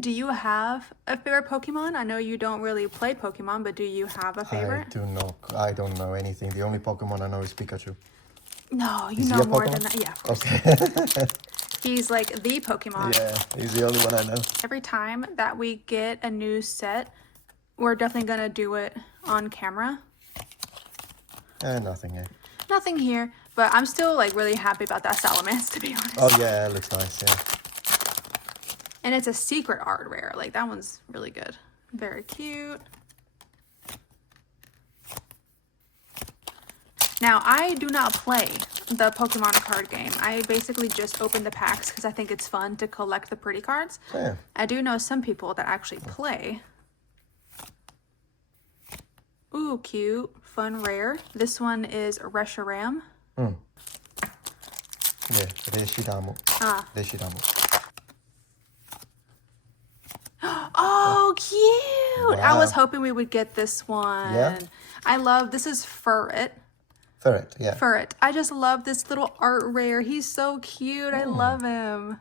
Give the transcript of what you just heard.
Do you have a favorite Pokemon? I know you don't really play Pokemon, but do you have a favorite? I don't know anything. The only Pokemon I know is Pikachu. No, you Is he know a more Pokemon? than that. Yeah, of course. Okay. He's like the Pokemon. Yeah, he's the only one I know. Every time that we get a new set, we're definitely going to do it on camera. Nothing here. Nothing here, but I'm still like really happy about that Salamence, to be honest. Oh yeah, it looks nice, yeah. And it's a secret art rare. Like, that one's really good. Very cute. Now, I do not play the Pokemon card game. I basically just open the packs because I think it's fun to collect the pretty cards. Oh, yeah. I do know some people that actually play. Ooh, cute. Fun rare. This one is Reshiram. Yeah, Reshiram. Reshiram. Oh, cute! Wow. I was hoping we would get this one. Yeah? I love, this is Furret. Ferret, yeah. Furret. I just love this little art rare. He's so cute. I love him.